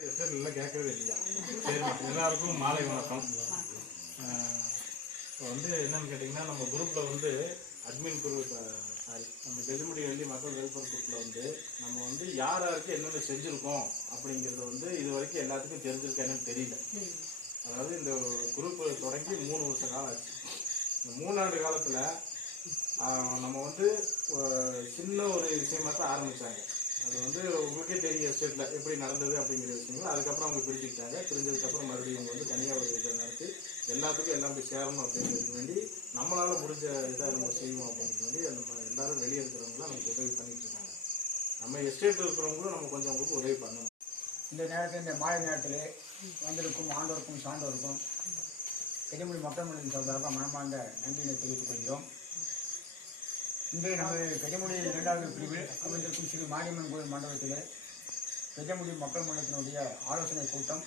கேட்கவே இல்லையா? சரி, எல்லாருக்கும் மாலை வணக்கம். என்னன்னு கேட்டிங்கன்னா, நம்ம குரூப்பில் அட்மின் குரூப் நம்ம கெஜமுடி வெள்ளி மக்கள் வெல்ஃபேர் குரூப்பில் நம்ம யார் யாருக்கு என்னென்ன செஞ்சுருக்கோம் அப்படிங்கிறது இது வரைக்கும் எல்லாத்துக்கும் தெரிஞ்சிருக்கா என்னன்னு தெரியல. அதாவது இந்த குரூப் தொடங்கி 3 வருஷ காலம் ஆச்சு. இந்த 3 ஆண்டு காலத்தில் நம்ம சின்ன ஒரு விஷயமா தான் ஆரம்பித்தாங்க. அது உங்களுக்கே தெரியும் ஸ்டேட்டில் எப்படி நடந்தது அப்படிங்கிற விஷயங்கள். அதுக்கப்புறம் அவங்க பிரிஞ்சுக்கிட்டாங்க. பிரிஞ்சதுக்கப்புறம் மறுபடியும் இவங்க தனியாக ஒரு இதை நடத்தி எல்லாத்துக்கும் எல்லாம் போய் சேரணும் அப்படிங்கிறதுக்கு வேண்டி நம்மளால் முடிஞ்ச இதை நம்ம செய்வோம் அப்படிங்கிறது வேண்டி நம்ம எல்லாரும் வெளியே இருக்கிறவங்களாம் நமக்கு உதவி பண்ணிட்டு இருக்காங்க. நம்ம எஸ்டேட்டில் இருக்கிறவங்களும் நம்ம கொஞ்சம் அவங்களுக்கு உதவி பண்ணணும். இந்த நேரத்தில் இந்த மாலை நேரத்தில் வந்திருக்கும் ஆண்டோருக்கும் சான்றோருக்கும் கெஜமுடி மக்கள் மன்றத்தின் சார்பாக மனமார்ந்த நன்றியினை தெரிவித்துக் கொள்கிறோம். இன்று நமது கெஜமுடி 2வது பிரிவில் அமைந்திருக்கும் ஸ்ரீ மாரியம்மன் கோயில் மண்டபத்திலே கெஜமுடி மக்கள் மன்றத்தினுடைய ஆலோசனை கூட்டம்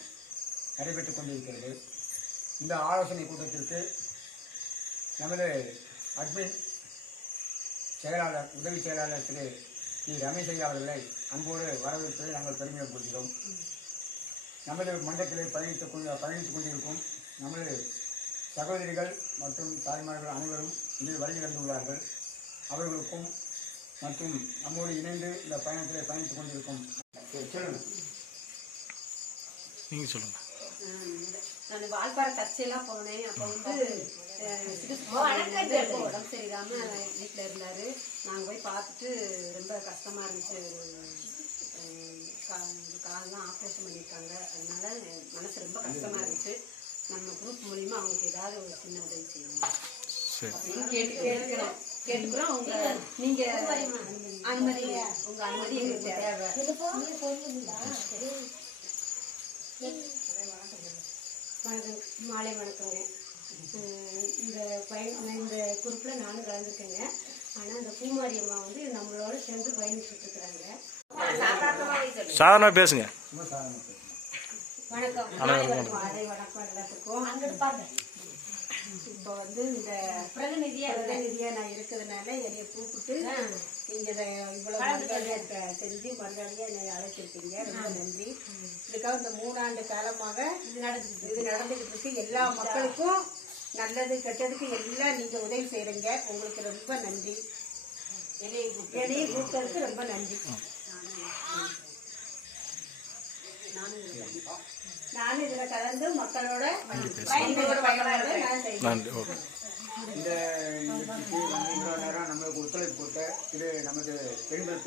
நடைபெற்றுக் கொண்டிருக்கிறது. இந்த ஆலோசனை கூட்டத்திற்கு நமது அட்மின் செயலாளர் உதவி செயலாளர் திரு ரமேஷ் ஐயா அவர்களை அன்போடு வரவேற்பதை நாங்கள் பெருமையாக கொள்கிறோம். நமது மன்றத்திலே பயணித்துக் கொண்டிருக்கும் நமது சகோதரிகள் மற்றும் தாய்மார்கள் அனைவரும் இதில் வருகை தந்துள்ளார்கள். அவர்களுக்கும் மற்றும் நம்மோடு இணைந்து இந்த பயணத்தில் பயணித்துக் கொண்டிருக்கும் நீங்கள் சொல்லுங்க. நான் வால்பாறை தச்சையெல்லாம் போனேன். அப்போ உடம்பு சரியில்லாம வீட்டில் இருந்தாரு. நாங்கள் போய் பார்த்துட்டு ரொம்ப கஷ்டமா இருந்துச்சு. காலெல்லாம் ஆப்ரேஷன் பண்ணியிருக்காங்க. அதனால மனசு ரொம்ப கஷ்டமா இருந்துச்சு. நம்ம குரூப் மூலியமா அவங்களுக்கு ஏதாவது ஒரு சின்ன உதவி செய்யணும் அப்படின்னு கேட்டுக்கிறோம். நீங்க அனுமதி எங்களுக்கு தேவை. மாலை வணக்கங்க. இந்த குரூப்ல நானும் கலந்துருக்கேங்க. ஆனா இந்த பூமாரி அம்மா நம்மளோட சேர்ந்து பயணிச்சுட்டு இருக்கிறாங்க. சாதாரண பேசுங்க. வணக்கம். மாலை வணக்கம் எல்லாத்துக்கும். இப்போ இந்த பிரதிநிதியா நான் இருக்கிறதுனால என்னைய கூப்பிட்டு நீங்க இவ்வளவு செஞ்சு மறுநாளியா என்னை அழைச்சிருக்கீங்க. ரொம்ப நன்றி. இதுக்காக இந்த 3 ஆண்டு காலமாக இது நடந்துகிட்டு இருக்கு. எல்லா மக்களுக்கும் நல்லது கெட்டதுக்கு எல்லாம் நீங்க உதவி செய்யறீங்க. உங்களுக்கு ரொம்ப நன்றி. என்னையை கூப்பிட்டதுக்கு ரொம்ப நன்றி. நானும் இதுல கலந்து மக்களோட இந்த நேரம் நம்மளுக்கு ஒத்துழைப்பு கொடுத்த இது நமது பெண்கள்